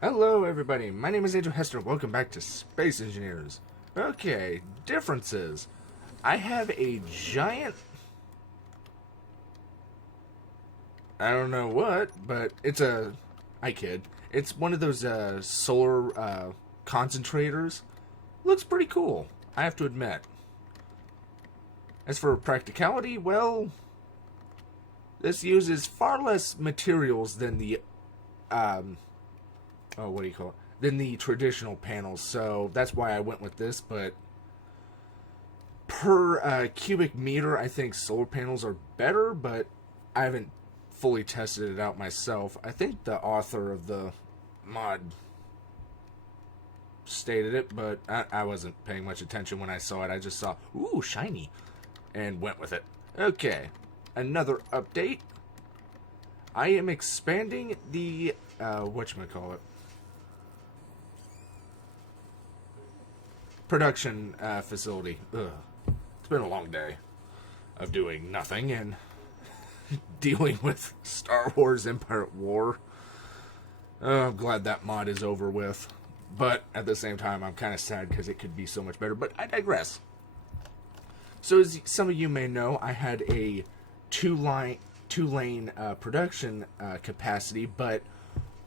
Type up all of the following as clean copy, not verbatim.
Hello everybody, my name is Angel Hester. Welcome back to Space Engineers. Okay, differences. I have a giant... I don't know what, but it's a... I kid. It's one of those solar concentrators. Looks pretty cool, I have to admit. As for practicality, well... This uses far less materials than the... what do you call it? Than the traditional panels, so that's why I went with this, but per cubic meter, I think solar panels are better, but I haven't fully tested it out myself. I think the author of the mod stated it, but I wasn't paying much attention when I saw it. I just saw, ooh, shiny, and went with it. Okay, another update. I am expanding the, whatchamacallit, production facility. Ugh. It's been a long day of doing nothing and dealing with Star Wars Empire at War. I'm glad that mod is over with. But at the same time, I'm kind of sad because it could be so much better. But I digress. So as some of you may know, I had a two-lane production capacity. But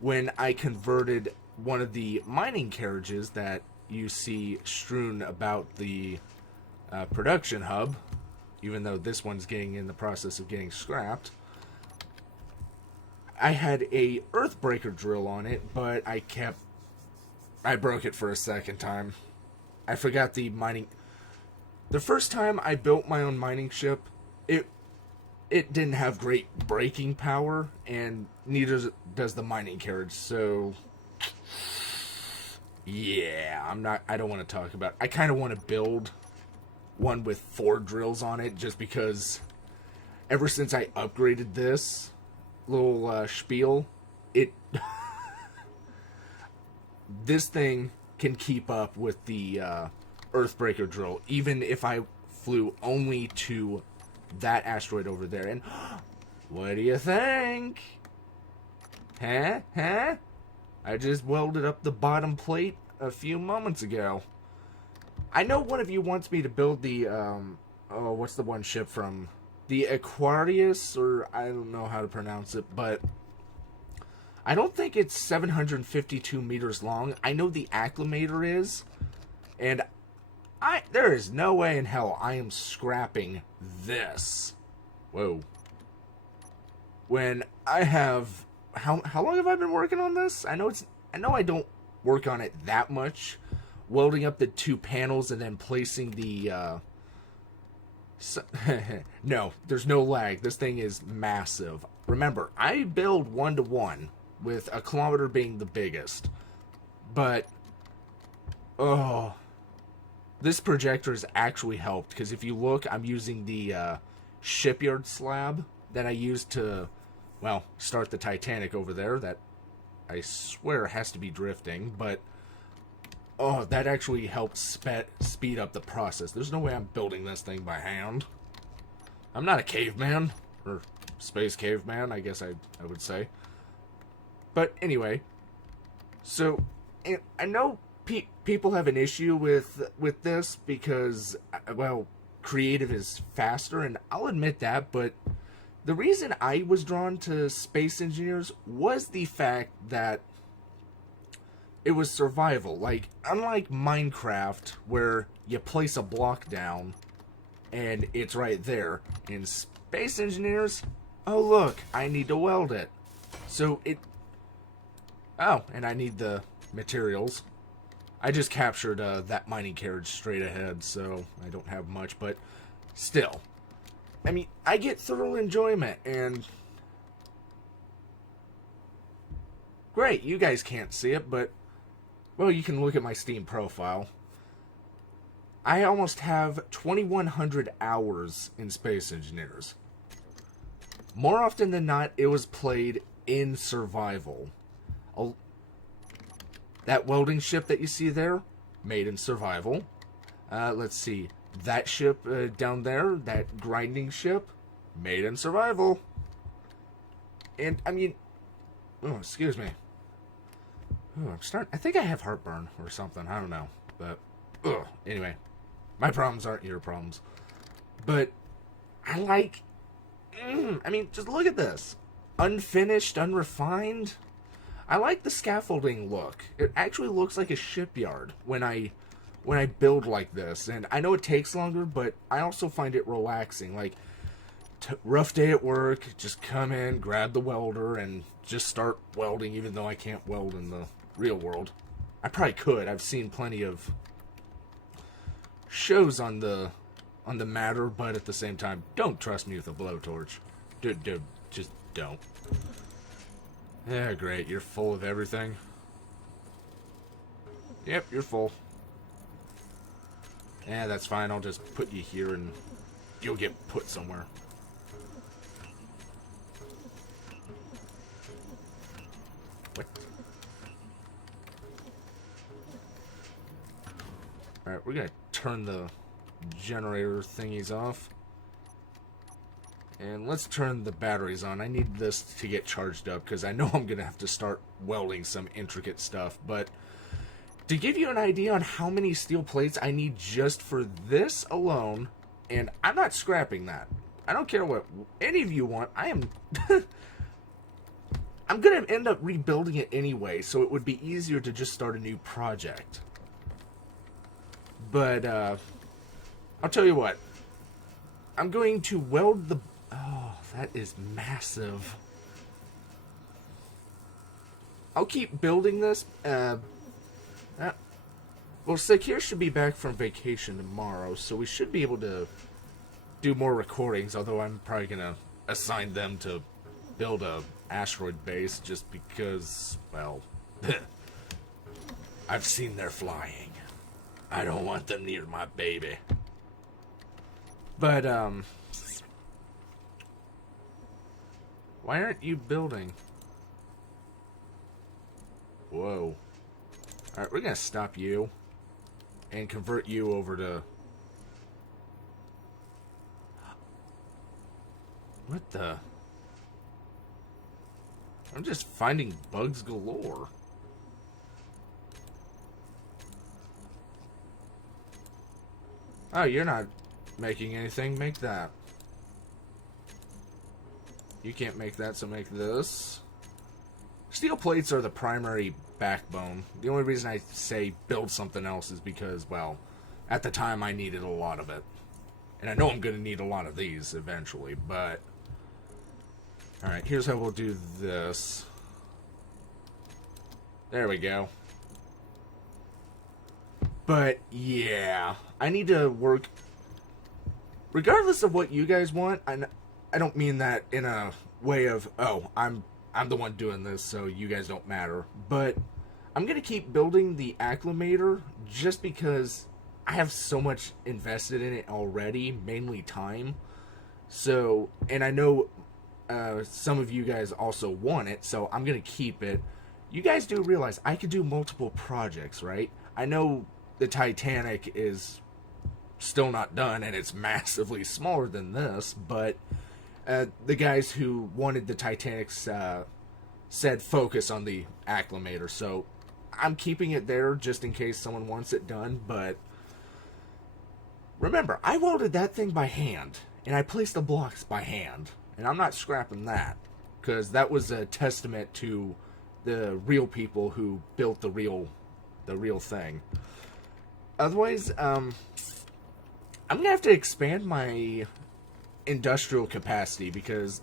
when I converted one of the mining carriages that you see strewn about the production hub, even though this one's getting in the process of getting scrapped, I had a earthbreaker drill on it, but I broke it for a second time. I forgot the mining. The first time I built my own mining ship, it didn't have great braking power, and neither does the mining carriage, so yeah, I don't want to talk about it. I kind of want to build one with 4 drills on it, just because ever since I upgraded this little spiel, this thing can keep up with the Earthbreaker drill, even if I flew only to that asteroid over there. And what do you think? Huh? I just welded up the bottom plate a few moments ago. I know one of you wants me to build the, what's the one ship from? The Aquarius, or I don't know how to pronounce it, but I don't think it's 752 meters long. I know the Acclamator is, and there is no way in hell I am scrapping this. Whoa. When I have... How long have I been working on this? I know I don't work on it that much. Welding up the 2 panels and then placing the no, there's no lag. This thing is massive. Remember, I build 1-to-1 with Acclamator being the biggest. But this projector has actually helped, because if you look, I'm using the shipyard slab that I used to, well, start the Titanic over there, that I swear has to be drifting, but that actually helped speed up the process. There's no way I'm building this thing by hand. I'm not a caveman, or space caveman, I guess I would say. But anyway, so I know people have an issue with this because, well, creative is faster, and I'll admit that, but the reason I was drawn to Space Engineers was the fact that it was survival. Like, unlike Minecraft, where you place a block down and it's right there, in Space Engineers, oh look, I need to weld it. So and I need the materials. I just captured that mining carriage straight ahead, so I don't have much, but still. I mean, I get thorough enjoyment, and great, you guys can't see it, but, well, you can look at my Steam profile. I almost have 2,100 hours in Space Engineers. More often than not, it was played in survival. That welding ship that you see there, made in survival. Let's see. That ship down there, that grinding ship, made in survival. And, I mean... Oh, excuse me. Ooh, I think I have heartburn or something. I don't know. But, ugh. Anyway, my problems aren't your problems. But I like... I mean, just look at this. Unfinished, unrefined. I like the scaffolding look. It actually looks like a shipyard when I build like this. And I know it takes longer, but I also find it relaxing. Like, rough day at work, just come in, grab the welder, and just start welding, even though I can't weld in the real world. I probably could. I've seen plenty of shows on the matter, but at the same time, don't trust me with a blowtorch. Dude, just don't. Yeah, great. You're full of everything. Yep, you're full. Yeah, that's fine. I'll just put you here and you'll get put somewhere. What? Alright, we're gonna turn the generator thingies off. And let's turn the batteries on. I need this to get charged up because I know I'm going to have to start welding some intricate stuff. But to give you an idea on how many steel plates I need just for this alone, and I'm not scrapping that. I don't care what any of you want. I am... I'm going to end up rebuilding it anyway, so it would be easier to just start a new project. But, I'll tell you what. I'm going to weld the... Oh, that is massive. I'll keep building this. Well, Sakir should be back from vacation tomorrow, so we should be able to do more recordings, although I'm probably going to assign them to build a asteroid base just because, well, I've seen their flying. I don't want them near my baby. But, why aren't you building? Whoa. Alright, we're gonna stop you and convert you over to... What the... I'm just finding bugs galore. Oh, you're not making anything. Make that. You can't make that, so make this. Steel plates are the primary backbone. The only reason I say build something else is because, well, at the time I needed a lot of it. And I know I'm going to need a lot of these eventually, but... Alright, here's how we'll do this. There we go. But, yeah. I need to work... Regardless of what you guys want, I don't mean that in a way of, oh, I'm the one doing this, so you guys don't matter. But I'm going to keep building the Acclamator just because I have so much invested in it already, mainly time. So, and I know some of you guys also want it, so I'm going to keep it. You guys do realize I could do multiple projects, right? I know the Titanic is still not done, and it's massively smaller than this, but the guys who wanted the Titanic said focus on the Acclamator, so I'm keeping it there just in case someone wants it done. But remember, I welded that thing by hand, and I placed the blocks by hand, and I'm not scrapping that, because that was a testament to the real people who built the real thing. Otherwise, I'm gonna have to expand my industrial capacity, because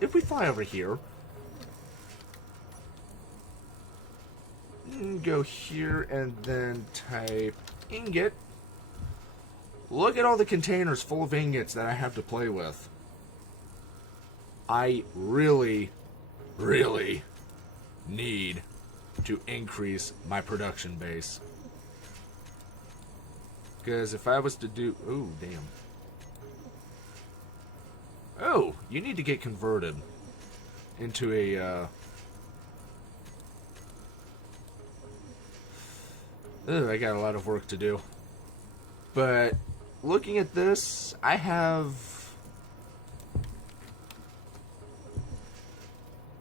if we fly over here, go here and then type ingot. Look at all the containers full of ingots that I have to play with. I really, really need to increase my production base. Because if I was to do... Oh, damn. Oh, you need to get converted into a... I got a lot of work to do. But looking at this, I have...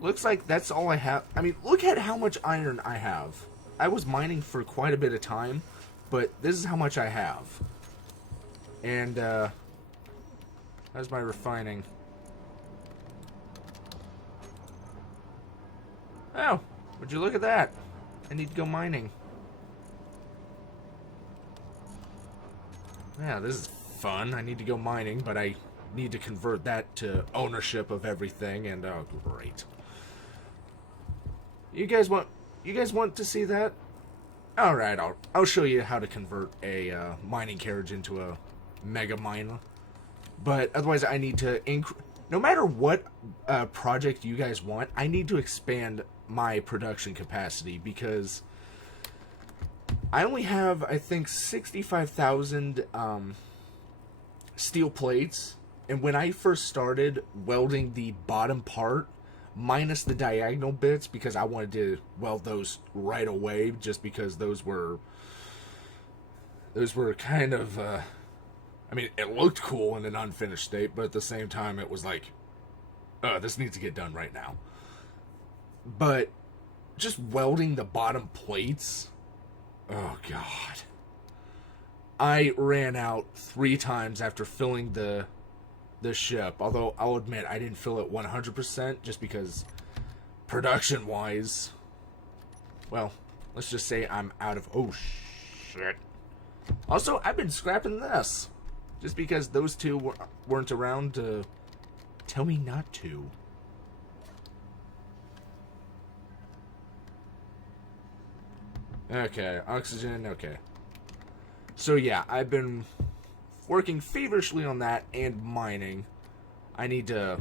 looks like that's all I have. I mean, look at how much iron I have. I was mining for quite a bit of time, but this is how much I have. And, how's my refining? Oh, would you look at that? I need to go mining. Yeah, this is fun. I need to go mining, but I need to convert that to ownership of everything, and oh, great. You guys want to see that? All right, I'll show you how to convert a mining carriage into a mega miner. But otherwise, I need to no matter what project you guys want, I need to expand my production capacity because I only have, I think, 65,000 steel plates, and when I first started welding the bottom part, minus the diagonal bits, because I wanted to weld those right away, just because those were kind of, I mean, it looked cool in an unfinished state, but at the same time, it was like, oh, this needs to get done right now. But just welding the bottom plates, oh god. I ran out 3 times after filling the ship. Although I'll admit I didn't fill it 100% just because production wise, well, let's just say I'm out of, oh shit. Also, I've been scrapping this just because those two weren't around to tell me not to. Okay, oxygen, okay. So yeah, I've been working feverishly on that and mining. I need to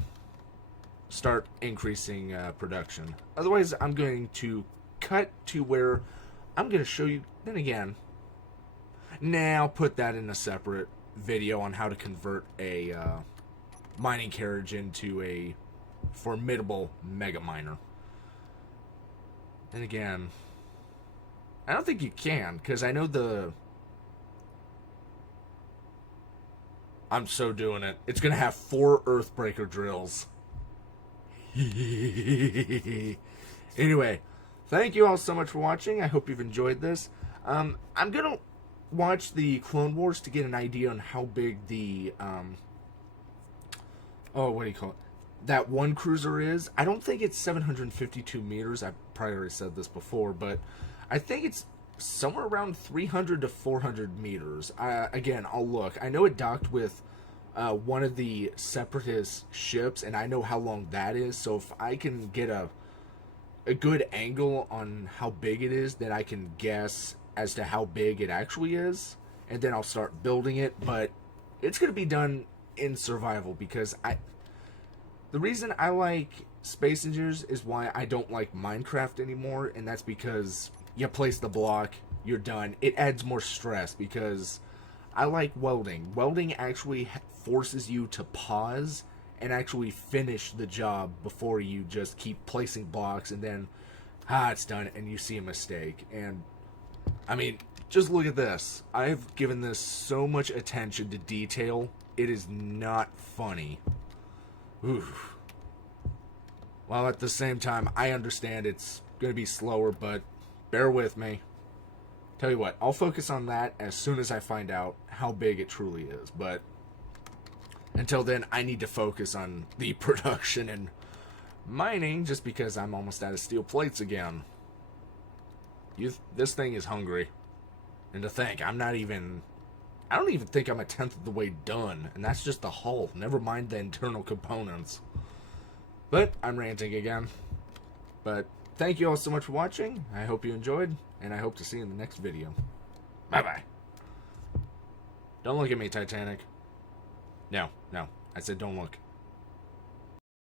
start increasing production. Otherwise, I'm going to cut to where I'm going to show you, then again, I'll put that in a separate video on how to convert a mining carriage into a formidable mega miner. And again, I don't think you can, because I know I'm so doing it. It's going to have 4 Earthbreaker drills. Anyway, thank you all so much for watching. I hope you've enjoyed this. I'm going to watch the Clone Wars to get an idea on how big the, oh, what do you call it? That one cruiser is. I don't think it's 752 meters. I've probably already said this before, but I think it's somewhere around 300 to 400 meters. Again, I'll look. I know it docked with one of the Separatist ships, and I know how long that is. So if I can get a good angle on how big it is, then I can guess as to how big it actually is, and then I'll start building it. But it's going to be done in survival because the reason I like Space Engineers is why I don't like Minecraft anymore, and that's because you place the block, you're done. It adds more stress because I like welding. Welding actually forces you to pause and actually finish the job before you just keep placing blocks and then, it's done, and you see a mistake. And, I mean, just look at this. I've given this so much attention to detail, it is not funny. Oof. While at the same time, I understand it's going to be slower, but bear with me. Tell you what, I'll focus on that as soon as I find out how big it truly is. But until then, I need to focus on the production and mining just because I'm almost out of steel plates again. This thing is hungry. And to think, I don't even think I'm 1/10 of the way done. And that's just the hull. Never mind the internal components. But I'm ranting again. But thank you all so much for watching. I hope you enjoyed, and I hope to see you in the next video. Bye-bye. Don't look at me, Titanic. No. I said don't look.